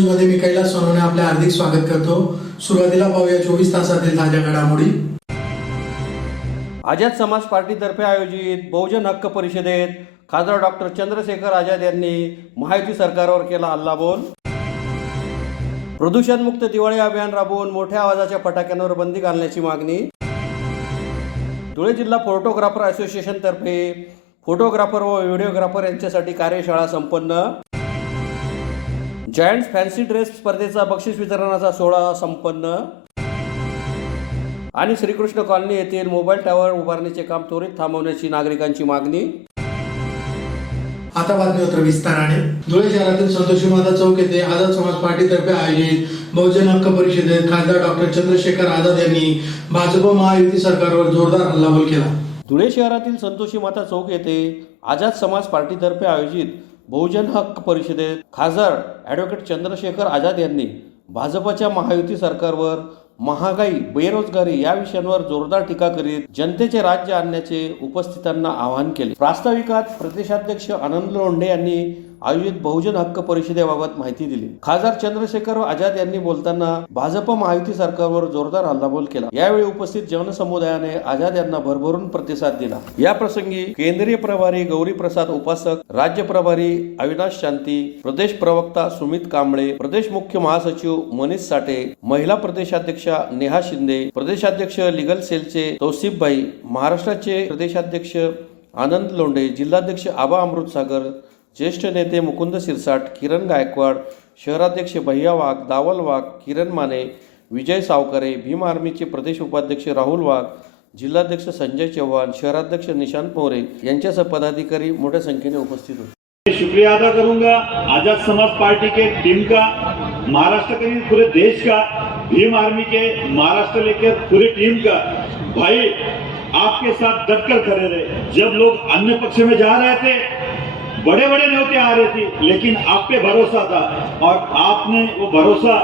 News मध्ये मी कैलास सोनवणे आपले हार्दिक स्वागत करतो। सुरुवातीला पाहूया 24 तासातील ताज्या घडामोडी। आझाद समाज पार्टीतर्फे आयोजित बहुजन हक्क परिषदेत खासदार डॉक्टर चंद्रशेखर आझाद यांनी महायुती सरकारवर केला हल्लाबोल। प्रदूषणमुक्त दिवाळी अभियान राबवून मोठ्या आवाजाच्या फटाक्यांवर बंदी घालण्याची मागणी। धुळे जिल्हा फोटोग्राफर असोसिएशन तर्फे फोटोग्राफर व व्हिडिओग्राफर यांच्यासाठी कार्यशाळा संपन्न। जायंट्स फॅन्सी ड्रेस स्पर्धेचा बक्षीस वितरणाचा सोहळा संपन्न। आणि श्रीकृष्ण कॉलनी येथील मोबाईल टावर उभारणीचे काम त्वरित थांबवण्याची नागरिकांची मागणी। आता बातमीपत्र विस्ताराने। धुळे शहरातील संतोषी माता चौक येथे आझाद समाज पार्टीतर्फे आयोजित बहुजन हक्क परिषदेत खासदार डॉक्टर चंद्रशेखर आझाद यांनी भाजप महायुती सरकारवर जोरदार हल्लाबोल केला। धुळे शहरातील संतोषी माता चौक येथे आझाद समाज पार्टीतर्फे आयोजित बहुजन हक्क परिषदेत खासदार ॲडव्होकेट चंद्रशेखर आझाद यांनी भाजपच्या महायुती सरकारवर महागाई, बेरोजगारी या विषयांवर जोरदार टीका करीत जनतेचे राज्य आणण्याचे उपस्थितांना आवाहन केले। प्रास्ताविकात प्रदेशाध्यक्ष आनंद लोंढे यांनी आयोजित बहुजन हक्क परिषदेबाबत माहिती दिली। खासदार चंद्रशेखर आझाद यांनी बोलताना भाजप महायुती सरकारवर जोरदार हल्लाबोल केला। यावेळी उपस्थित जनसमुदायाने आझाद यांना भरभरून प्रतिसाद दिला। या प्रसंगी केंद्रीय प्रभारी गौरी प्रसाद उपासक, राज्य प्रभारी अविनाश शांती, प्रदेश प्रवक्ता सुमित कांबळे, प्रदेश मुख्य महासचिव मनीष साठे, महिला प्रदेशाध्यक्षा नेहा शिंदे, प्रदेशाध्यक्ष लिगल सेलचे तौसिफ भाई, महाराष्ट्राचे प्रदेशाध्यक्ष आनंद लोंढे, जिल्हाध्यक्ष आबा अमृतसागर, ज्येष्ठ नेते मुकुंद सिरसाट, किरण गायकवाड, शहराध्यक्ष भैया वाघ, दावल वाघ, किरण माने, विजय सावकरे, भीम आर्मीचे प्रदेश उपाध्यक्ष राहुल वाघ, जिल्हाध्यक्ष संजय चव्हाण, शहराध्यक्ष निशांत मोरे यांच्यासह पदाधिकारी मोठ्या संख्येने उपस्थित होते। शुक्रिया अदा करूंगा आजाद समाज पार्टी के टीम का, महाराष्ट्र के पूरे देश का, भीम आर्मी के महाराष्ट्र लेकर पूरी टीम का। भाई आपके साथ डटकर खड़े रहे। जब लोग अन्य पक्ष में जा रहे थे, बड़े बड़े न्योते आ रहे थे, लेकिन आप पे भरोसा था और आपने वो भरोसा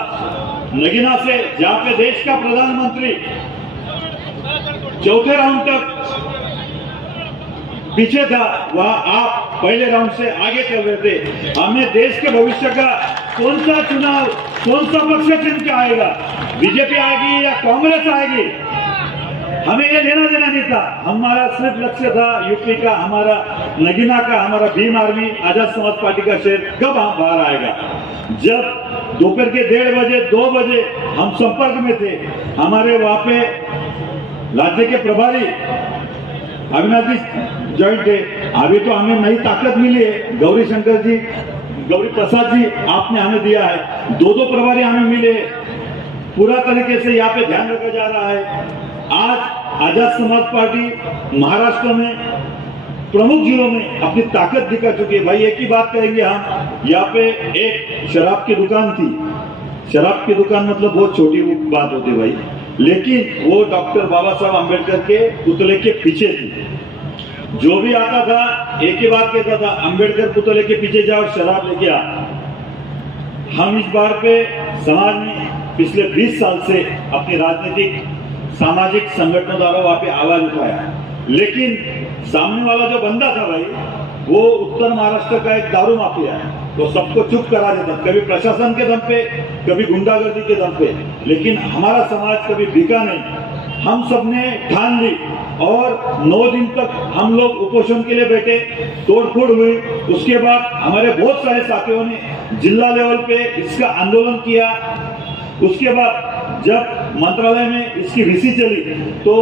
नगीना से, जहां पे देश का प्रधानमंत्री चौथे राउंड तक पीछे था, वहां आप पहले राउंड से आगे चल रहे थे। हमें देश के भविष्य का कौन सा चुनाव, कौन सा पक्ष चुन के आएगा, बीजेपी आएगी या कांग्रेस आएगी, हमें ये लेना देना नहीं था। हमारा सिर्फ लक्ष्य था यूपी का, हमारा नगीना का, हमारा भीम आर्मी आजाद समाज पार्टी का शेर कब बाहर आएगा। जब दोपहर के 1:30 बजे 2 बजे हम संपर्क में थे, हमारे वहां पे राज्य के प्रभारी अविनाश जी ज्वाइंट थे। अभी तो हमें नई ताकत मिली है, गौरी शंकर जी, गौरी प्रसाद जी आपने हमें दिया है, 2 प्रभारी हमें मिले। पूरा तरीके से यहाँ पे ध्यान रखा जा रहा है। आज आजाद समाज पार्टी महाराष्ट्र में प्रमुख जिलों में अपनी ताकत दिखा चुकी है। भाई एक ही बात कहेंगे हम, यहाँ पे एक शराब की दुकान थी। शराब की दुकान मतलब बहुत छोटी बात होती है भाई, लेकिन वो डॉक्टर बाबा साहब अम्बेडकर के पुतले के पीछे थी। जो भी आता था एक ही बात कहता था, अम्बेडकर पुतले के पीछे जाओ और शराब लेके आ। हम इस बार पे समाज में पिछले 20 साल से अपनी राजनीतिक सामाजिक संगठनों द्वारा वहां पे आवाज उठाया, लेकिन सामने वाला जो बंदा था भाई, वो उत्तर महाराष्ट्र का एक दारू माफिया है, तो सबको चुप करा देता, कभी प्रशासन के दम पे, कभी गुंडागर्दी के दम पे। लेकिन हमारा समाज कभी बिका नहीं। हम सबने ठान ली और 9 दिन तक हम लोग उपोषण के लिए बैठे, तोड़फोड़ हुई। उसके बाद हमारे बहुत सारे साथियों ने जिला लेवल पे इसका आंदोलन किया। उसके बाद जब मंत्रालय में इसकी वीसी चली, तो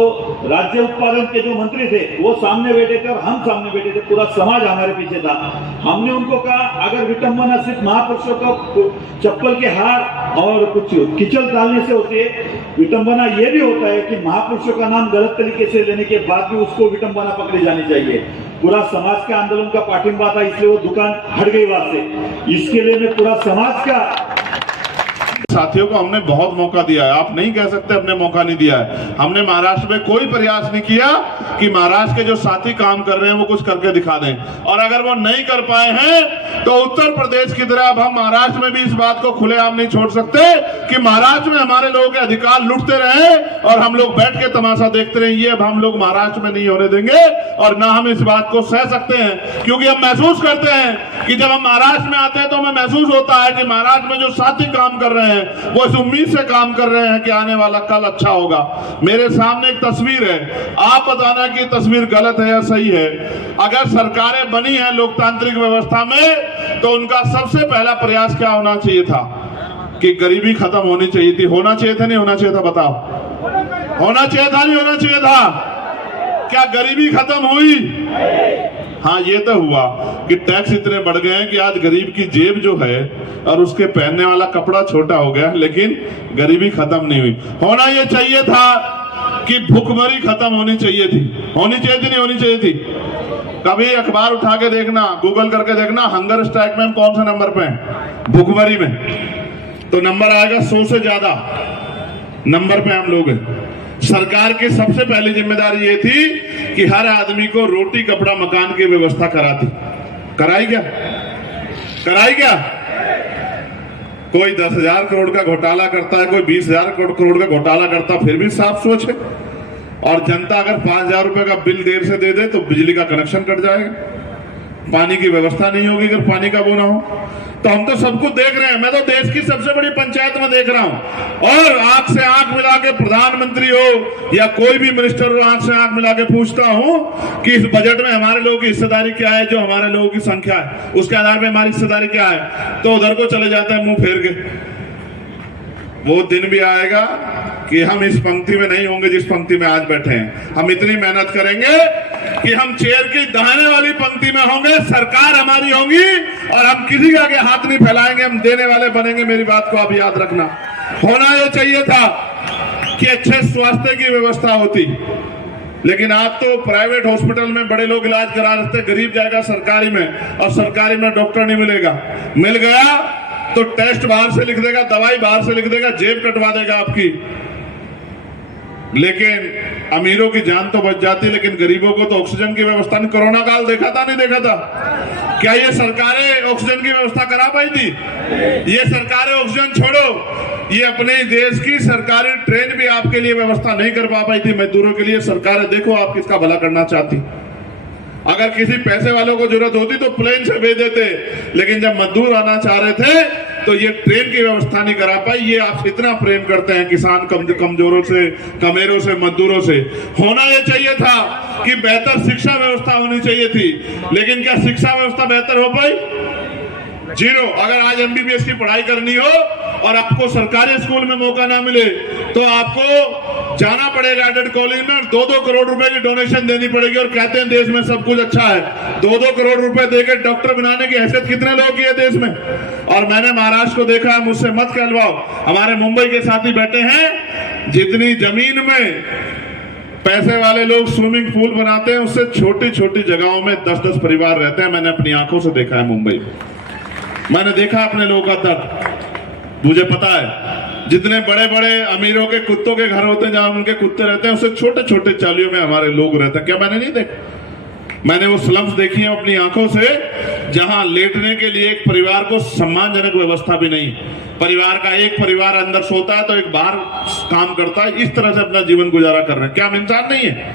राज्य उत्पादन के जो मंत्री थे वो सामने बैठे थे और हम सामने बैठे थे, पूरा समाज हमारे पीछे था। हमने उनको कहा, अगर विटंबना सिर्फ महापुरुषों को चप्पल के हार और कुछ किचल डालने से होती है, विटंबना ये भी होता है कि महापुरुषों का नाम गलत तरीके से लेने के बाद भी उसको विटंबना पकड़ी जानी चाहिए। पूरा समाज के आंदोलन का पाठिंबा था, इसलिए वो दुकान हट गई वहां से। इसके लिए मैं पूरा समाज का साथियों को हमने बहुत मौका दिया है, आप नहीं कह सकते हमने मौका नहीं दिया है। हमने महाराष्ट्र में कोई प्रयास नहीं किया कि महाराष्ट्र के जो साथी काम कर रहे हैं वो कुछ करके दिखा दें, और अगर वो नहीं कर पाए हैं तो उत्तर प्रदेश की तरह अब हम महाराष्ट्र में भी इस बात को खुलेआम नहीं छोड़ सकते कि महाराष्ट्र में हमारे लोगों के अधिकार लुटते रहे और हम लोग बैठ के तमाशा देखते रहे। ये अब हम लोग महाराष्ट्र में नहीं होने देंगे और ना हम इस बात को सह सकते हैं, क्योंकि हम महसूस करते हैं कि जब हम महाराष्ट्र में आते हैं तो हमें महसूस होता है कि महाराष्ट्र में जो साथी काम कर रहे हैं वो इस उम्मीद से काम कर रहे हैं कि आने वाला कल अच्छा होगा। मेरे सामने एक तस्वीर है, आप बताना कि तस्वीर गलत है या सही है। अगर सरकारें बनी हैं लोकतांत्रिक व्यवस्था में तो उनका सबसे पहला प्रयास क्या होना चाहिए था कि गरीबी खत्म होनी चाहिए थी। होना चाहिए था नहीं होना चाहिए था, बताओ? होना चाहिए था नहीं होना चाहिए था? क्या गरीबी खत्म हुई? हाँ, ये तो हुआ कि टैक्स इतने बढ़ गए हैं कि आज गरीब की जेब जो है और उसके पहनने वाला कपड़ा छोटा हो गया, लेकिन गरीबी खत्म नहीं हुई। होना ये चाहिए था कि भूखमरी खत्म होनी चाहिए थी। होनी चाहिए थी नहीं होनी चाहिए थी? कभी अखबार उठा के देखना, गूगल करके देखना, हंगर स्ट्राइक में हम कौन से नंबर पे हैं? भूखमरी में तो नंबर आएगा 100 से ज्यादा नंबर पे हम लोग हैं। सरकार की सबसे पहली जिम्मेदारी ये थी कि हर आदमी को रोटी कपड़ा मकान की व्यवस्था कराती। कराई क्या? कराई क्या? कोई 10,000 करोड़ का घोटाला करता है, कोई 20,000 करोड़ का घोटाला करता, फिर भी साफ सोच है। और जनता अगर 5,000 रुपए का बिल देर से दे दे तो बिजली का कनेक्शन कट जाएगा, पानी की व्यवस्था नहीं होगी अगर पानी का वो ना हो। तो हम तो सब कुछ देख रहे हैं। मैं तो देश की सबसे बड़ी पंचायत में देख रहा हूं और आंख से आंख मिला के प्रधानमंत्री हो या कोई भी मिनिस्टर हो, आंख से आंख मिला के पूछता हूं कि इस बजट में हमारे लोगों की हिस्सेदारी क्या है, जो हमारे लोगों की संख्या है उसके आधार पर हमारी हिस्सेदारी क्या है, तो उधर को चले जाते हैं मुंह फेर के। वो दिन भी आएगा कि हम इस पंक्ति में नहीं होंगे जिस पंक्ति में आज बैठे हैं। हम इतनी मेहनत करेंगे कि हम चेयर की दाहिने वाली पंक्ति में होंगे, सरकार हमारी होगी और हम किसी के आगे हाथ नहीं फैलाएंगे, हम देने वाले बनेंगे। मेरी बात को आप याद रखना। होना यह चाहिए था कि अच्छे स्वास्थ्य की व्यवस्था होती, लेकिन आप तो प्राइवेट हॉस्पिटल में बड़े लोग इलाज करा रहे थे, गरीब जाएगा सरकारी में और सरकारी में डॉक्टर नहीं मिलेगा। मिल गया तो टेस्ट बाहर से लिख देगा, दवाई बाहर से लिख देगा, जेब कटवा देगा आपकी, लेकिन अमीरों की जान तो बच जाती, लेकिन गरीबों को तो ऑक्सीजन की व्यवस्था नहीं। कोरोना काल देखा था नहीं देखा था? क्या ये सरकारें ऑक्सीजन की व्यवस्था करा पाई थी? ये सरकारें ऑक्सीजन छोड़ो, ये अपने देश की सरकारी ट्रेन भी आपके लिए व्यवस्था नहीं कर पा पाई थी मजदूरों के लिए। सरकारें देखो आप किसका भला करना चाहती। अगर किसी पैसे वालों को जरूरत होती तो प्लेन से भेज देते, लेकिन जब मजदूर आना चाह रहे थे तो ये ट्रेन की व्यवस्था नहीं करा पाई। ये आप इतना प्रेम करते हैं किसान कमजोरों से, कमेरों से, मजदूरों से। होना ये चाहिए था कि बेहतर शिक्षा व्यवस्था होनी चाहिए थी, लेकिन क्या शिक्षा व्यवस्था बेहतर हो पाई? जीरो। अगर आज एमबीबीएस की पढ़ाई करनी हो और आपको सरकारी स्कूल में मौका ना मिले तो आपको जाना पड़ेगा एडेड कॉलेज में, 2-2 करोड़ रुपए की डोनेशन देनी पड़ेगी। और कहते हैं देश में सब कुछ अच्छा है, 2-2 करोड़ रुपए देकर डॉक्टर बनाने की हैसियत कितने लोगों की है देश में? और मैंने महाराष्ट्र को देखा है, मुझसे मत कहलवाओ, हमारे मुंबई के साथी बैठे हैं, जितनी जमीन में पैसे वाले लोग स्विमिंग पूल बनाते हैं उससे छोटी छोटी जगहों में 10-10 परिवार रहते हैं। मैंने अपनी आंखों से देखा है मुंबई में, मैंने देखा अपने लोगों का दर्द। मुझे पता है जितने बड़े बड़े अमीरों के कुत्तों के घर होते हैं जहां उनके कुत्ते रहते हैं, उससे छोटे छोटे चालियों में हमारे लोग रहते हैं। क्या मैंने नहीं देखा? मैंने वो स्लम्स देखी है अपनी आंखों से, जहां लेटने के लिए एक परिवार को सम्मानजनक व्यवस्था भी नहीं। परिवार का एक परिवार अंदर सोता है तो एक बाहर काम करता है, इस तरह से अपना जीवन गुजारा कर रहे हैं। क्या हम इंसान नहीं है?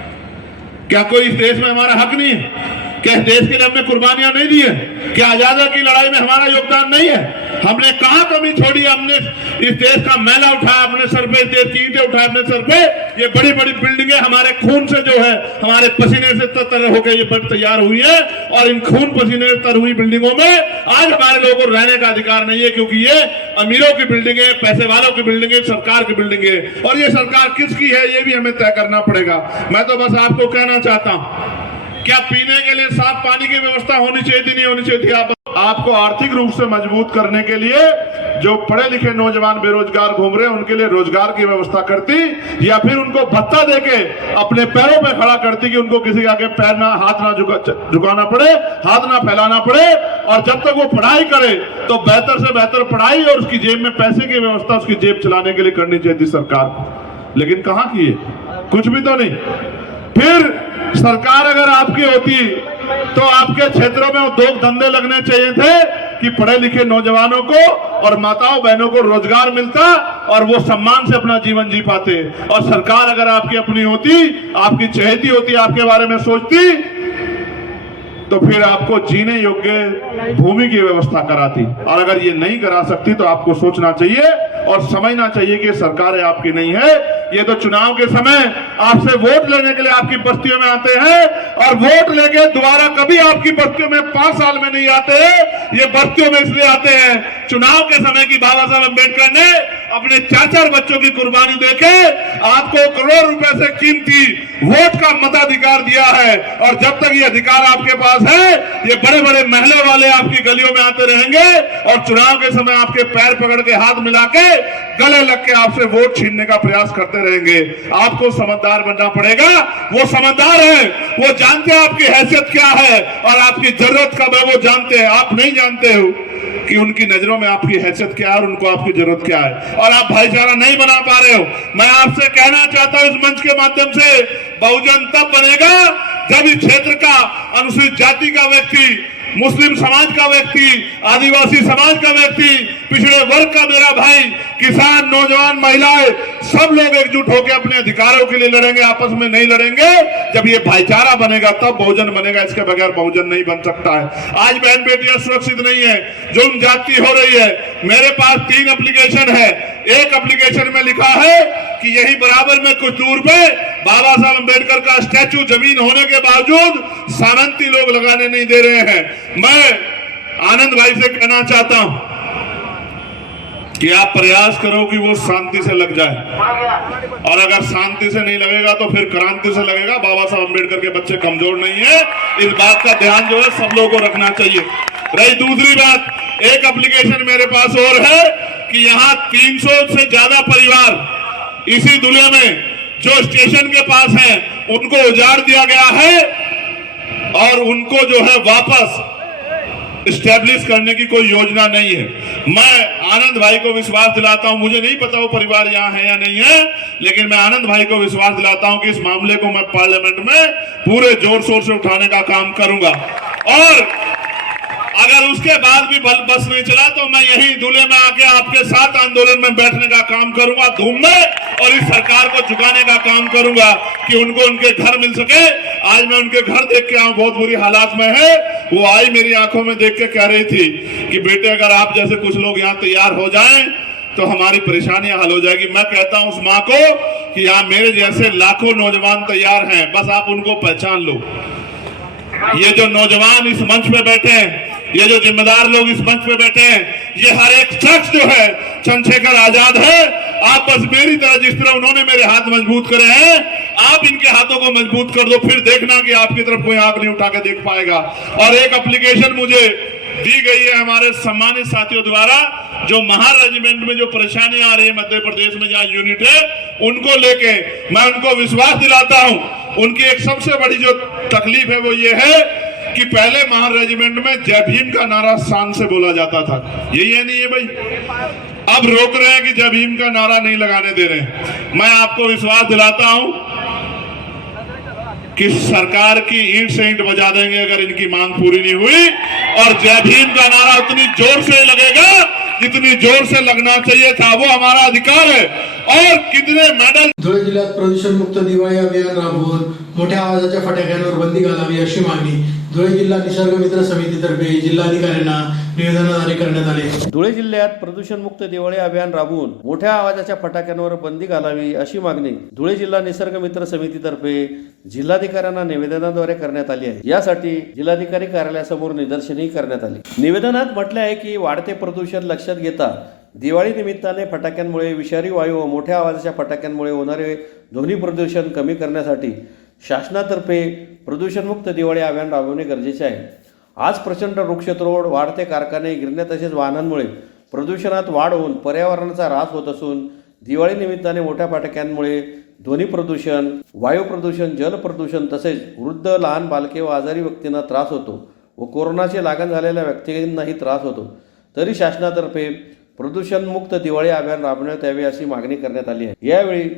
क्या कोई इस देश में हमारा हक नहीं है? क्या इस देश के लिए हमने कुर्बानियां नहीं दी है? क्या आजादी की लड़ाई में हमारा योगदान नहीं है? हमने कहां कमी छोड़ी? हमने इस देश का मैला उठाया अपने सर पे, इस देश की ईंटें उठाए अपने सर पे। ये बड़ी बड़ी बिल्डिंगें हमारे खून से जो है, हमारे पसीने से तर होकर ये तैयार हुई है, और इन खून पसीने से तर हुई बिल्डिंगों में आज हमारे लोगों को रहने का अधिकार नहीं है, क्योंकि ये अमीरों की बिल्डिंग है, पैसे वालों की बिल्डिंग है, सरकार की बिल्डिंग है। और ये सरकार किसकी है ये भी हमें तय करना पड़ेगा। मैं तो बस आपको कहना चाहता हूं, क्या पीने के लिए साफ पानी की व्यवस्था होनी चाहिए थी नहीं होनी चाहिए थी? आप आपको आर्थिक रूप से मजबूत करने के लिए जो पढ़े लिखे नौजवान बेरोजगार घूम रहे हैं उनके लिए रोजगार की व्यवस्था करती, या फिर उनको भत्ता देके अपने पैरों पे खड़ा करती कि उनको किसी के आगे पैर ना हाथ ना झुकाना पड़े, हाथ ना फैलाना पड़े, और जब तक वो पढ़ाई करे तो बेहतर से बेहतर पढ़ाई और उसकी जेब में पैसे की व्यवस्था उसकी जेब चलाने के लिए करनी चाहिए सरकार को। लेकिन कहां की है? कुछ भी तो नहीं। फिर सरकार अगर आपकी होती तो आपके क्षेत्रों में उद्योग धंधे लगने चाहिए थे कि पढ़े लिखे नौजवानों को और माताओं बहनों को रोजगार मिलता और वो सम्मान से अपना जीवन जी पाते। और सरकार अगर आपकी अपनी होती, आपकी चहेती होती, आपके बारे में सोचती, तो फिर आपको जीने योग्य भूमि की व्यवस्था कराती। और अगर ये नहीं करा सकती तो आपको सोचना चाहिए और समझना चाहिए कि सरकारें आपकी नहीं है। ये तो चुनाव के समय आपसे वोट लेने के लिए आपकी बस्तियों में आते हैं, और वोट लेके दोबारा कभी आपकी बस्तियों में 5 साल में नहीं आते हैं। ये बस्तियों में इसलिए आते हैं चुनाव के समय की बाबा साहब अम्बेडकर ने अपने 4 बच्चों की कुर्बानी देके आपको करोड़ रुपए से कीमती वोट का मताधिकार दिया है। और जब तक ये अधिकार आपके पास है, ये बड़े बड़े महलों वाले आपकी गलियों में आते रहेंगे और चुनाव के समय आपके पैर पकड़ के हाथ मिला के गले लग के आपसे वोट छीनने का प्रयास करते रहेंगे। आपको समझदार बनना पड़ेगा। वो समझदार है, वो जानते हैं आपकी हैसियत क्या है और आपकी जरूरत कब है, वो जानते हैं। आप नहीं जानते हो कि उनकी नजरों में आपकी हैसियत क्या है और उनको आपकी जरूरत क्या है, और आप भाईचारा नहीं बना पा रहे हो। मैं आपसे कहना चाहता हूं इस मंच के माध्यम से, बहुजन तब बनेगा जब इस क्षेत्र का अनुसूचित जाति का व्यक्ति, मुस्लिम समाज का व्यक्ति, आदिवासी समाज का व्यक्ति, पिछड़े वर्ग का मेरा भाई, किसान, नौजवान, महिलाएं, सब लोग एकजुट होकर अपने अधिकारों के लिए लड़ेंगे। आपस में नहीं लड़ेंगे। जब ये भाईचारा बनेगा तब बहुजन बनेगा, इसके बगैर बहुजन नहीं बन सकता है। आज बहन बेटियां सुरक्षित नहीं है, जुल्म ज्यादती हो रही है। मेरे पास 3 एप्लीकेशन है। एक एप्लीकेशन में लिखा है कि यही बराबर में कुछ दूर पे बाबा साहब अम्बेडकर का स्टैचू जमीन होने के बावजूद सामंती लोग लगाने नहीं दे रहे हैं। मैं आनंद भाई से कहना चाहता हूं कि आप प्रयास करो कि वो शांति से लग जाए, और अगर शांति से नहीं लगेगा तो फिर क्रांति से लगेगा। बाबा साहब अम्बेडकर के बच्चे कमजोर नहीं है, इस बात का ध्यान जो है सब लोगों को रखना चाहिए। रही दूसरी बात, एक एप्लीकेशन मेरे पास और है कि यहाँ 300 से ज्यादा परिवार इसी दुनिया में जो स्टेशन के पास हैं उनको उजाड़ दिया गया है, और उनको जो है वापस स्टैब्लिश करने की कोई योजना नहीं है। मैं आनंद भाई को विश्वास दिलाता हूं, मुझे नहीं पता वो परिवार यहाँ है या नहीं है, लेकिन मैं आनंद भाई को विश्वास दिलाता हूं कि इस मामले को मैं पार्लियामेंट में पूरे जोर शोर से उठाने का काम करूंगा। और अगर उसके बाद भी बस नहीं चला तो मैं यहीं दूल्हे में आके आपके साथ आंदोलन में बैठने का काम करूंगा, धूम में, और इस सरकार को झुकाने का काम करूंगा कि उनको उनके घर मिल सके। आज मैं उनके घर देख के आऊं, बहुत बुरी हालात में है। वो आई मेरी आंखों में देख के कह रही थी कि बेटे अगर आप जैसे कुछ लोग यहाँ तैयार हो जाएं तो हमारी परेशानियां हल हो जाएगी। मैं कहता हूं उस माँ को कि यहाँ मेरे जैसे लाखों नौजवान तैयार हैं, बस आप उनको पहचान लो। ये जो नौजवान इस मंच पे बैठे हैं, ये जो जिम्मेदार लोग इस मंच पे बैठे हैं, ये हर एक शख्स जो है चंद्रशेखर आजाद है। आप बस मेरी तरह, जिस तरह उन्होंने मेरे हाथ मजबूत करे हैं, आप इनके हाथों को मजबूत कर दो, फिर देखना कि आपकी तरफ कोई आंख नहीं उठा के देख पाएगा। और एक एप्लीकेशन मुझे दी गई है हमारे सम्मानित साथियों द्वारा, जो महार रेजिमेंट में जो परेशानियां आ रही है मध्य प्रदेश में जहाँ यूनिट है, उनको लेके मैं उनको विश्वास दिलाता हूं। उनकी एक सबसे बड़ी जो तकलीफ है वो ये है कि पहले महार रेजिमेंट में जय भीम का नारा शान से बोला जाता था। यही है नहीं है भाई, अब रोक रहे हैं कि जय भीम का नारा नहीं लगाने दे रहे हैं। मैं आपको विश्वास दिलाता हूं कि सरकार की ईंट से ईंट बजा देंगे अगर इनकी मांग पूरी नहीं हुई, और जय भीम का नारा उतनी जोर से लगेगा जितनी जोर से लगना चाहिए था। वो हमारा अधिकार है। और कितने मेडल। धुळे जिल्ह्यात प्रदूषण मुक्त दिवाळी अभियान राबवून मोठ्या आवाजाच्या फटाक्यांवर बंदी घालावी अशी मागणी धुळे जिल्हा निसर्ग मित्र समितीतर्फे जिल्हाधिकाऱ्यांना निवेदनाद्वारे करण्यात आले। धुळे जिल्ह्यात प्रदूषणमुक्त दिवाळी अभियान राबवून मोठ्या आवाजाच्या फटाक्यांवर बंदी घालावी अशी मागणी धुळे जिल्हा निसर्ग मित्र समितीतर्फे जिल्हाधिकाऱ्यांना निवेदनाद्वारे करण्यात आली आहे। यासाठी जिल्हाधिकारी कार्यालयासमोर निदर्शनही करण्यात आली। निवेदनात म्हटले आहे की वाढते प्रदूषण लक्षात घेता दिवाळी निमित्ताने फटाक्यांमुळे विषारी वायू व मोठ्या आवाजाच्या फटाक्यांमुळे होणारे ध्वनी प्रदूषण कमी करण्यासाठी शासनातर्फे प्रदूषणमुक्त दिवाळी अभियान राबवणे गरजेचे आहे। आज प्रचंड वृक्षतोड, वाढते कारखाने, गिरण्या तसेच वाहनांमुळे प्रदूषणात वाढ होऊन पर्यावरणाचा ऱ्हास होत असून दिवाळी निमित्ताने मोठ्या फटाक्यांमुळे ध्वनी प्रदूषण, वायू प्रदूषण, जल प्रदूषण तसेच वृद्ध, लहान बालके व आजारी व्यक्तींना त्रास होतो व कोरोनाची लागण झालेल्या व्यक्तींनाही त्रास होतो. तरी शासनातर्फे प्रदूषणमुक्त दिवाळी अभियान राबवण्यात यावे अशी मागणी करण्यात आली आहे. यावेळी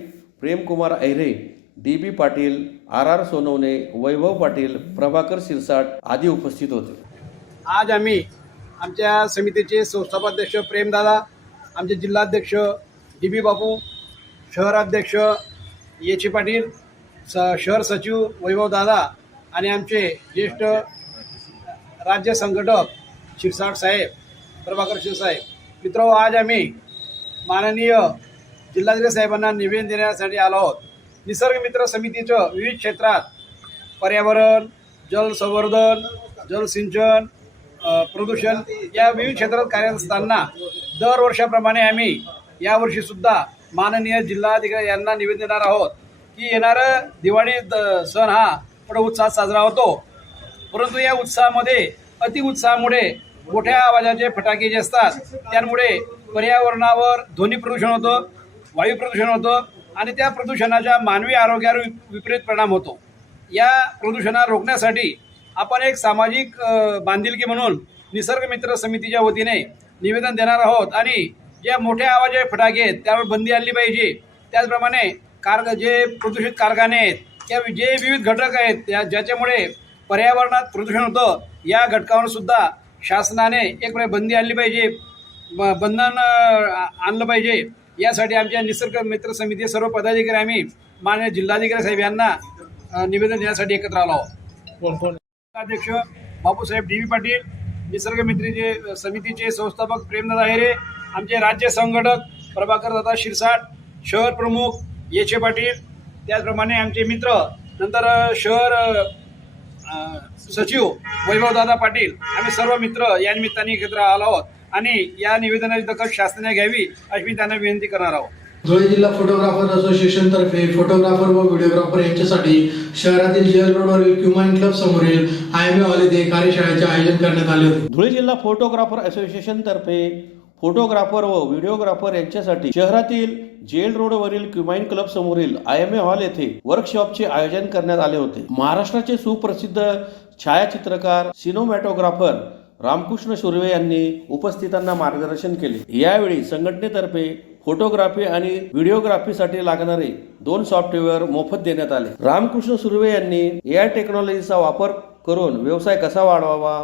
प्रेमकुमार अहिरे, DB पाटील, RR सोनवणे, वैभव पाटील, प्रभाकर शिरसाट आदी उपस्थित होते. आज आम्ही आमच्या समितीचे संस्थापक प्रेमदादा, आमचे जिल्हाध्यक्ष DB बापू, शहराध्यक्ष येचे पाटील, शहर सचिव वैभव दादा आणि आमचे ज्येष्ठ राज्य संघटक शिरसाट साहेब, प्रभाकर शिरसाहेब. मित्र, आज आम्ही माननीय जिल्हाधिकारी साहेबांना निवेदन देण्यासाठी आलो आहोत. निसर्ग मित्र समितीचं विविध क्षेत्रात पर्यावरण, जलसंवर्धन, जलसिंचन, प्रदूषण या विविध क्षेत्रात कार्यरत असताना दरवर्षाप्रमाणे आम्ही यावर्षीसुद्धा माननीय जिल्हाधिकारी यांना निवेदन देणार आहोत की येणारं दिवाळी सण हा मोठ्या उत्साहात साजरा होतो, परंतु या उत्साहामध्ये अतिउत्साहामुळे मोठ्या आवाजाचे फटाके जे असतात त्यामुळे पर्यावरणावर ध्वनी प्रदूषण होतं, वायू प्रदूषण होतं आणि त्या प्रदूषणाच्या मानवी आरोग्यावर विपरीत परिणाम होतो. या प्रदूषणाला रोखण्यासाठी आपण एक सामाजिक बांधिलकी म्हणून निसर्ग मित्र समितीच्या वतीने निवेदन देणार आहोत आणि जे मोठ्या आवाजाचे फटाके आहेत त्यावर बंदी आणली पाहिजे. त्याचप्रमाणे जे प्रदूषित कारखाने आहेत किंवा जे विविध घटक आहेत ज्याच्यामुळे पर्यावरणात प्रदूषण होतं या घटकावर सुद्धा शासनाने एक प्रकारे बंदी आणली पाहिजे, बंधन आणलं पाहिजे. यासाठी आमच्या निसर्ग मित्र समिती सर्व पदाधिकारी आम्ही माननीय जिल्हाधिकारी साहेब यांना निवेदन देण्यासाठी एकत्र आलो आहोत. अध्यक्ष बापूसाहेब DB पाटील, निसर्ग मित्र समितीचे संस्थापक प्रेमदादा अहिरे, आमचे राज्य संघटक प्रभाकर दादा शिरसाट, शहर प्रमुख येचे पाटील, त्याचप्रमाणे आमचे मित्र नंतर शहर सचिव वैभवदादा पाटील, आम्ही सर्व मित्र या निमित्ताने एकत्र आलो आहोत आणि या निवेदनाची दखल शासनाने घ्यावी अशी मी त्यांना विनंती करणार आहोत. धुळे जिल्हा फोटोग्राफर असोसिएशन तर्फे फोटोग्राफर व व्हिडिओग्राफर यांच्यासाठी शहरातील जेल रोडवरील क्युमाइन क्लब समोरील IMA हॉल येथे कार्यशाळेचे आयोजन करण्यात आले होते. धुळे जिल्हा फोटोग्राफर असोसिएशन तर्फे फोटोग्राफर व व्हिडिओग्राफर यांच्यासाठी शहरातील जेल रोडवरील क्युमाइन क्लब समोरील IMA हॉल येथे वर्कशॉपचे आयोजन करण्यात आले होते. महाराष्ट्राचे सुप्रसिद्ध छायाचित्रकार, सिनेमॅटोग्राफर रामकृष्ण सुर्वे यांनी उपस्थितांना मार्गदर्शन केले. यावेळी संघटनेतर्फे फोटोग्राफी आणि व्हिडिओग्राफीसाठी लागणारे 2 सॉफ्टवेअर मोफत देण्यात आले. रामकृष्ण सुर्वे यांनी AI टेक्नॉलॉजीचा वापर करून व्यवसाय कसा वाढवावा,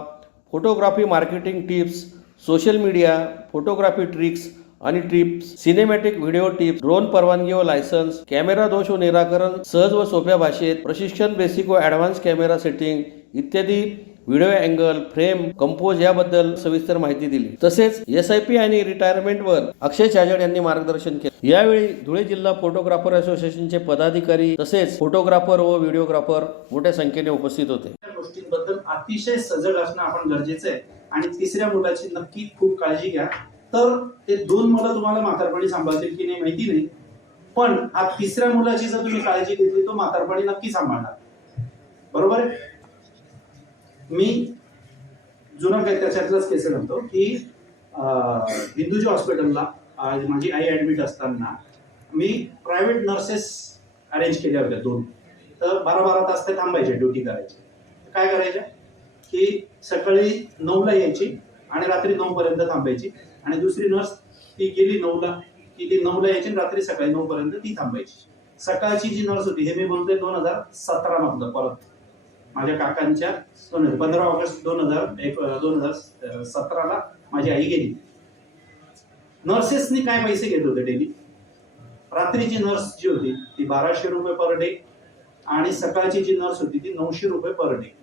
photography marketing tips, social media, photography tricks आणि tips, cinematic video tips, drone परवानगी व लायसन्स, कॅमेरा दोष व निराकरण सहज व सोप्या भाषेत, प्रशिक्षण, बेसिक व ॲडव्हान्स कॅमेरा सेटिंग इत्यादी, व्हिडिओ अँगल, फ्रेम, कंपोज याबद्दल सविस्तर माहिती दिली. तसेच SIP आणि रिटायरमेंटवर अक्षय चाजड यांनी मार्गदर्शन केले. यावेळी धुळे जिल्हा फोटोग्राफर असोसिएशनचे पदाधिकारी तसेच फोटोग्राफर व व्हिडिओग्राफर मोठ्या संख्येने उपस्थित होते. या गोष्टींबद्दल अतिशय सजग असणं आपण गरजेचं आहे आणि तिसऱ्या मुलाची नक्की खूप काळजी घ्या. तर ते 2 मुलं तुम्हाला म्हातारपणी सांभाळतील की नाही माहिती नाही, पण हा तिसऱ्या मुलाची जर तुम्ही काळजी घेतली तो म्हातारपणी नक्की सांभाळणार. बरोबर आहे. मी जुना काय त्याच्यातलाच केस म्हणतो की हिंदूजी हॉस्पिटलला माझी आई ऍडमिट असताना मी प्रायव्हेट नर्सेस अरेंज केल्या होत्या 2. तर 12-12 तास ते थांबायचे, ड्युटी करायचे. काय करायच्या की सकाळी 9ला यायची आणि रात्री 9 पर्यंत थांबायची आणि दुसरी नर्स ती गेली 9ला की ती 9ला यायची आणि रात्री सकाळी 9 पर्यंत ती थांबायची. सकाळची जी नर्स होती, हे मी बोलतोय 2017 मधलं, परत माझ्या काकांच्या 15 ऑगस्ट 2017ला माझी आई गेली. नर्सेसनी काय पैसे घेत होते डेली? रात्रीची नर्स जी होती ती 1200 रुपये पर डे आणि सकाळची जी नर्स होती ती 900 रुपये पर डे,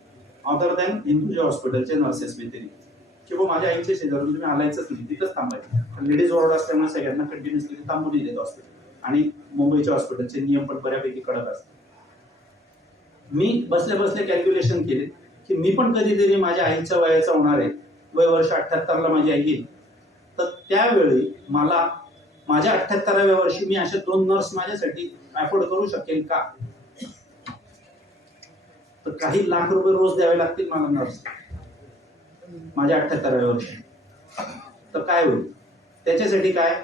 अदर दॅन हिंदूजी हॉस्पिटलचे नर्सेस व्यतिरिक्त. किंवा माझ्या आईच्या शेजारून तुम्ही आलायचंच नाही, तिथंच थांबायचं. लेडीज वॉर्ड असल्यामुळे सगळ्यांना कंटिन्युअसली थांबून देत हॉस्पिटल आणि मुंबईच्या हॉस्पिटलचे नियम पण बऱ्यापैकी कडक असतात. मी बसल्या बसल्या कॅल्क्युलेशन केले की मी पण कधीतरी माझ्या आईच्या वयाचा होणार आहे. वय वर्ष 78ला माझी आई गेली, तर त्यावेळी मला माझ्या 78व्या वर्षी मी अशा 2 नर्स माझ्यासाठी अफोर्ड करू शकेल का? तर काही लाख रुपये रोज द्यावे लागतील मला नर्स. माझ्या 78व्या वर्षी, तर काय होईल? त्याच्यासाठी काय,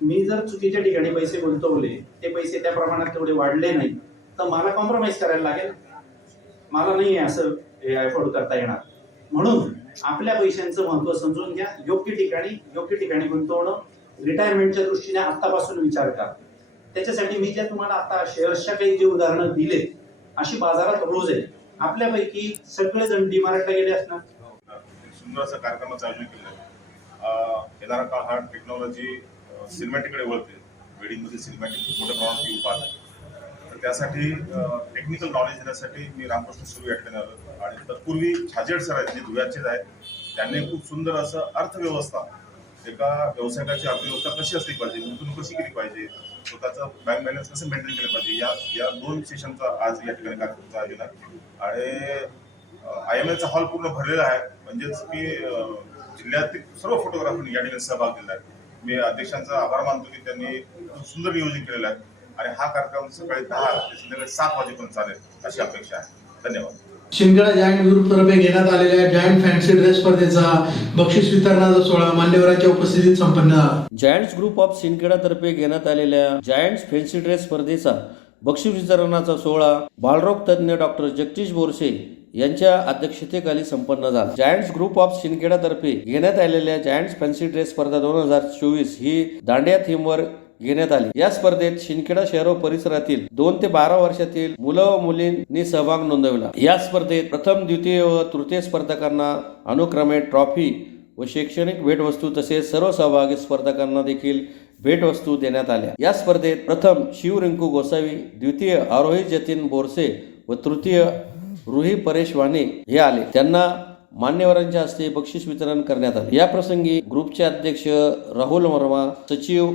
मी जर चुकीच्या ठिकाणी पैसे गुंतवले, ते पैसे त्या प्रमाणात तेवढे वाढले नाही, तर मला कॉम्प्रोमाइज करायला लागेल. मला नाही असं अफोर्ड करता येणार. म्हणून आपल्या पैशांचं महत्व समजून घ्या. योग्य ठिकाणी गुंतवणं, रिटायरमेंटच्या दृष्टीने आतापासून विचार करा. त्याच्यासाठी मी ज्या तुम्हाला आता शेअर्सच्या काही जे उदाहरणं दिले, अशी बाजारात रोज आहे. आपल्यापैकी सगळेजण डीमार्टला गेले असणार. सुंदर असं कार्यक्रमाचं आयोजन केलं आहे. येणारा काळ हा टेक्नॉलॉजी सिनेमॅटिककडे वळते. वेडिंगमध्ये सिनेमॅटिक मोठ्या प्रमाणात येऊ पाहत आहे. तर त्यासाठी टेक्निकल नॉलेज देण्यासाठी मी रामकृष्ण सुरू या ठिकाणी आलो. आणि तत्पूर्वी छाजेड सर आहेत, जे धुळ्याचेच आहेत, त्यांनी खूप सुंदर असं अर्थव्यवस्था, एका व्यावसायिकाची अर्थव्यवस्था कशी असली पाहिजे, गुंतवणूक कशी केली पाहिजे, स्वतःचं बँक बॅलन्स कसं मेंटेन केलं पाहिजे, या 2 सेशनचा आज या ठिकाणी कार्यक्रमाचं आयोजन आहे. आणि IMLचा हॉल पूर्ण भरलेला आहे. म्हणजेच की जिल्ह्यातील सर्व फोटोग्राफरनी या ठिकाणी सहभाग दिला आहे. मी अध्यक्षांचा आभार मानतो की त्यांनी खूप सुंदर नियोजन केलेलं आहे. आणि हा कार्यक्रम सकाळी 10 ते संध्याकाळी 7 वाजेपर्यंत चालेल अशी अपेक्षा आहे. धन्यवाद. शिंदखेडा जायंट ग्रुप तर्फे घेण्यात आलेल्या जायंट फॅन्सी ड्रेस स्पर्धेचा बक्षीस वितरणाचा सोहळा मान्यवरांच्या उपस्थितीत संपन्न झाला. जायंट्स ग्रुप ऑफ शिंदखेडा तर्फे घेण्यात आलेल्या जायंट्स फॅन्सी ड्रेस स्पर्धेचा बक्षीस वितरणाचा सोहळा बालरोग तज्ज्ञ डॉक्टर जगदीश बोरसे यांच्या अध्यक्षतेखाली संपन्न झाला. जायंट्स ग्रुप ऑफ शिंदखेडा तर्फे घेण्यात आलेल्या जायंट्स फॅन्सी ड्रेस स्पर्धा 2024 ही दांडिया थीमवर घेण्यात आली. या स्पर्धेत शिंदखेडा शहर व परिसरातील 2 ते 12 वर्षातील मुलं व मुलींनी सहभाग नोंदवला. या स्पर्धेत प्रथम, द्वितीय व तृतीय स्पर्धकांना अनुक्रमे ट्रॉफी व शैक्षणिक भेटवस्तू तसेच सर्व सहभागी स्पर्धकांना देखील भेटवस्तू देण्यात आल्या. या स्पर्धेत प्रथम शिव रिंकू गोसावी, द्वितीय आरोही जतीन बोरसे व तृतीय रुही परेश वाणे हे आले. त्यांना मान्यवरांच्या हस्ते बक्षीस वितरण करण्यात आले. या प्रसंगी ग्रुपचे अध्यक्ष राहुल वर्मा, सचिव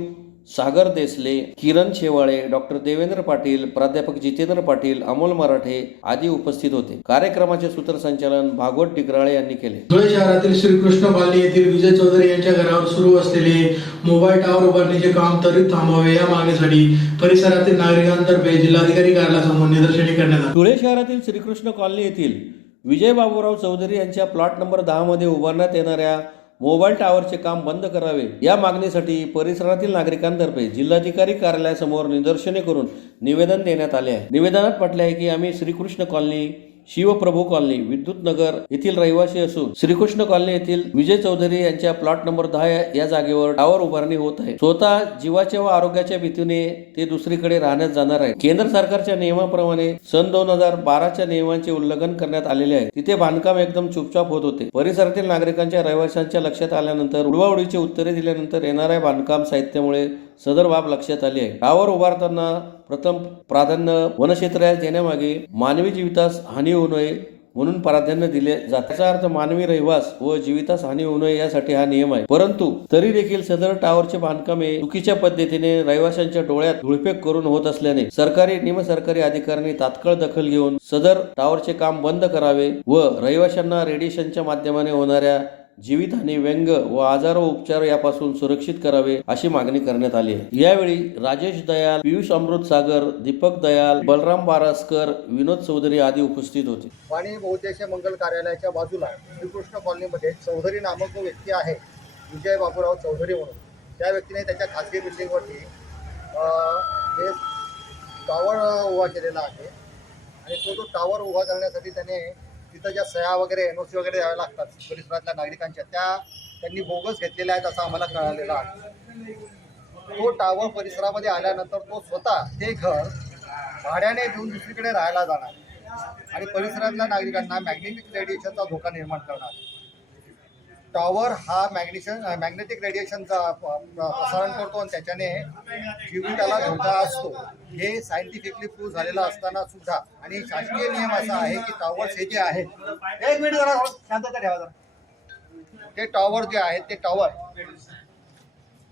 सागर देसले, किरण शेवाळे, डॉक्टर देवेंद्र पाटील, प्राध्यापक जितेंद्र पाटील, अमोल मराठे आदी उपस्थित होते. कार्यक्रमाचे सूत्रसंचालन भागवत डिग्राळे यांनी केले. धुळे शहरातील श्रीकृष्ण कॉलनी येथील विजय चौधरी यांच्या घरावर सुरू असलेले मोबाईल टावर उभारणीचे काम त्वरित थांबवावे या मागणीसाठी परिसरातील नागरिकांतर्फे जिल्हाधिकारी कार्यालयासमोर निदर्शने करण्यात आली. धुळे शहरातील श्रीकृष्ण कॉलनी येथील विजय बाबूराव चौधरी यांच्या प्लॉट नंबर 10 मध्ये उभारण्यात येणाऱ्या मोबाईल टावरचे काम बंद करावे या मागणीसाठी परिसरातील नागरिकांतर्फे जिल्हाधिकारी कार्यालयासमोर निदर्शने करून निवेदन देण्यात आले आहे. निवेदनात म्हटले आहे की आम्ही श्रीकृष्ण कॉलनी, शिवप्रभू कॉलनी, विद्युत नगर येथील रहिवासी असून श्रीकृष्ण कॉलनी येथील विजय चौधरी यांच्या प्लॉट नंबर 10 या जागेवर टावर उभारणी होत आहे. स्वतः जीवाच्या व आरोग्याच्या भीतीने ते दुसरीकडे राहण्यात जाणार आहे. केंद्र सरकारच्या नियमाप्रमाणे सन 2012च्या नियमांचे उल्लंघन करण्यात आलेले आहे. तिथे बांधकाम एकदम चुपचाप होत होते. परिसरातील नागरिकांच्या रहिवाशांच्या लक्षात आल्यानंतर उडवाउडीची उत्तरे दिल्यानंतर येणाऱ्या बांधकाम साहित्यामुळे सदर बाब लक्षात आली आहे. टावर उभारताना प्रथम प्राधान्य वनक्षेत्रास देण्यामागे मानवी जीवितास हानी होऊ नये म्हणून प्राधान्य दिले जाते. त्याचा अर्थ मानवी रहिवास व जीवितास हानी होऊ नये यासाठी हा नियम आहे. परंतु तरी देखील सदर टावरचे बांधकामे चुकीच्या पद्धतीने रहिवाशांच्या डोळ्यात धुळफेक करून होत असल्याने सरकारी निमसरकारी अधिकाऱ्यांनी तात्काळ दखल घेऊन सदर टावरचे काम बंद करावे व रहिवाशांना रेडिएशनच्या माध्यमाने होणाऱ्या जीवितहानी, व्यंग व आजार व उपचार यापासून सुरक्षित करावे अशी मागणी करण्यात आली आहे. यावेळी राजेश दयाल, पियुष अमृत सागर, दीपक दयाल, बलराम बारसकर, विनोद चौधरी आदी उपस्थित होते. वाणी बहुउद्देशीय मंगल कार्यालयाच्या बाजूला श्रीकृष्ण कॉलनीमध्ये चौधरी नामक जो व्यक्ती आहे, विजय बाबूराव चौधरी म्हणून, त्या व्यक्तीने त्याच्या खाजगी बिल्डिंगवरती हे टावर उभा केलेला आहे. आणि तो टावर उभा करण्यासाठी त्याने तिथं ज्या सह्या वगैरे NOC वगैरे द्याव्या लागतात परिसरातल्या नागरिकांच्या, त्या त्यांनी बोगस घेतलेल्या आहेत असं आम्हाला कळालेलं आहे. तो टावर परिसरामध्ये आल्यानंतर तो स्वतः ते घर भाड्याने देऊन दुसरीकडे राहायला जाणार आणि परिसरातल्या नागरिकांना मॅग्नेटिक रेडिएशनचा धोका निर्माण करणार. टॉवर हा मॅग्नेटिक रेडिएशनचा प्रसारण करतो आणि त्याच्याने जीविताला धोका असतो. हे सायंटिफिकली प्रूव्ह झालेलं असताना सुद्धा आणि शासकीय नियम असा आहे की टॉवर्स हे जे आहेत, एक मिनिट जरा शांतता ठेवा जरा, ते टॉवर जे आहेत ते टॉवर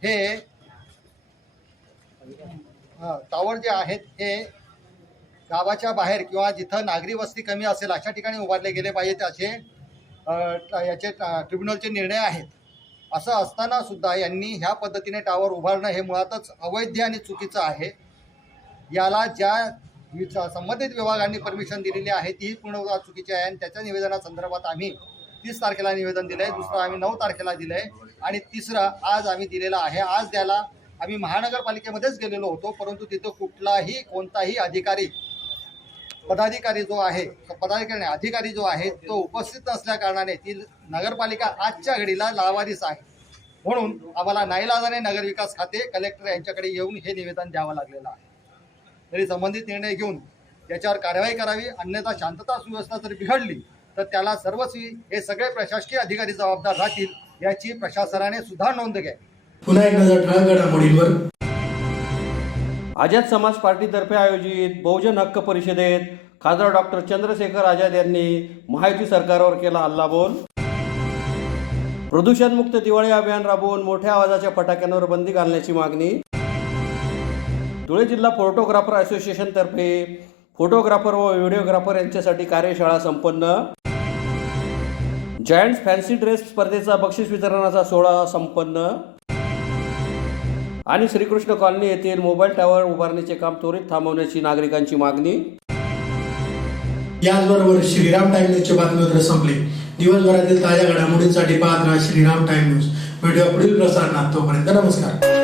हे टॉवर जे आहेत हे गावाच्या बाहेर किंवा जिथं नागरी वस्ती कमी असेल अशा ठिकाणी उभारले गेले पाहिजेत असे याचे ट्रिब्युनलचे निर्णय आहेत. असं असताना सुद्धा यांनी ह्या पद्धतीने टावर उभारणं हे मुळातच अवैध आणि चुकीचं आहे. याला ज्या संबंधित विभागांनी परमिशन दिलेली आहे ती पूर्ण चुकीची आहे आणि त्याच्या निवेदनासंदर्भात आम्ही 30 तारखेला निवेदन दिलं आहे, दुसरं आम्ही 9 तारखेला दिलं आहे आणि तिसरं आज आम्ही दिलेलं आहे. आज द्यायला आम्ही महानगरपालिकेमध्येच गेलेलो होतो, परंतु तिथं कुठलाही कोणताही पदाधिकारी जो आहे अधिकारी जो आहे तो उपस्थित नसल्या कारणाने ती नगरपालिका आजच्या घडीला लावारिस आहे. म्हणून आम्हाला नाईलाजाने नगरविकास खाते कलेक्टर यांच्याकडे येऊन हे निवेदन द्यावं लागलेलं आहे. तरी संबंधित निर्णय घेऊन याच्यावर कारवाई करावी, अन्यथा शांतता सुव्यवस्था जर बिघडली तर त्याला सर्वस्वी हे सगळे प्रशासकीय अधिकारी जबाबदार राहतील याची प्रशासनाने सुद्धा नोंद घ्यावी. पुन्हा एक नजर ठळक घडामोडींवर. आझाद समाज पार्टीतर्फे आयोजित बहुजन हक्क परिषदेत खासदार डॉक्टर चंद्रशेखर आझाद यांनी महायुती सरकारवर केला हल्लाबोल. प्रदूषणमुक्त दिवाळी अभियान राबवून मोठ्या आवाजाच्या फटाक्यांवर बंदी घालण्याची मागणी. धुळे जिल्हा फोटोग्राफर असोसिएशनतर्फे फोटोग्राफर व व्हिडिओग्राफर यांच्यासाठी कार्यशाळा संपन्न. जायंट्स फॅन्सी ड्रेस स्पर्धेचा बक्षीस वितरणाचा सोहळा संपन्न. आणि श्रीकृष्ण कॉलनी येथील मोबाईल टॉवर उभारणीचे काम त्वरित थांबवण्याची नागरिकांची मागणी. याचबरोबर श्रीराम टाइम न्यूजचे बातमीपत्र संपले. दिवसभरातील ताज्या घडामोडींसाठी पाहत राहा श्रीराम टाइम न्यूज. व्हिडिओ पुढील प्रसारणात. तोपर्यंत नमस्कार.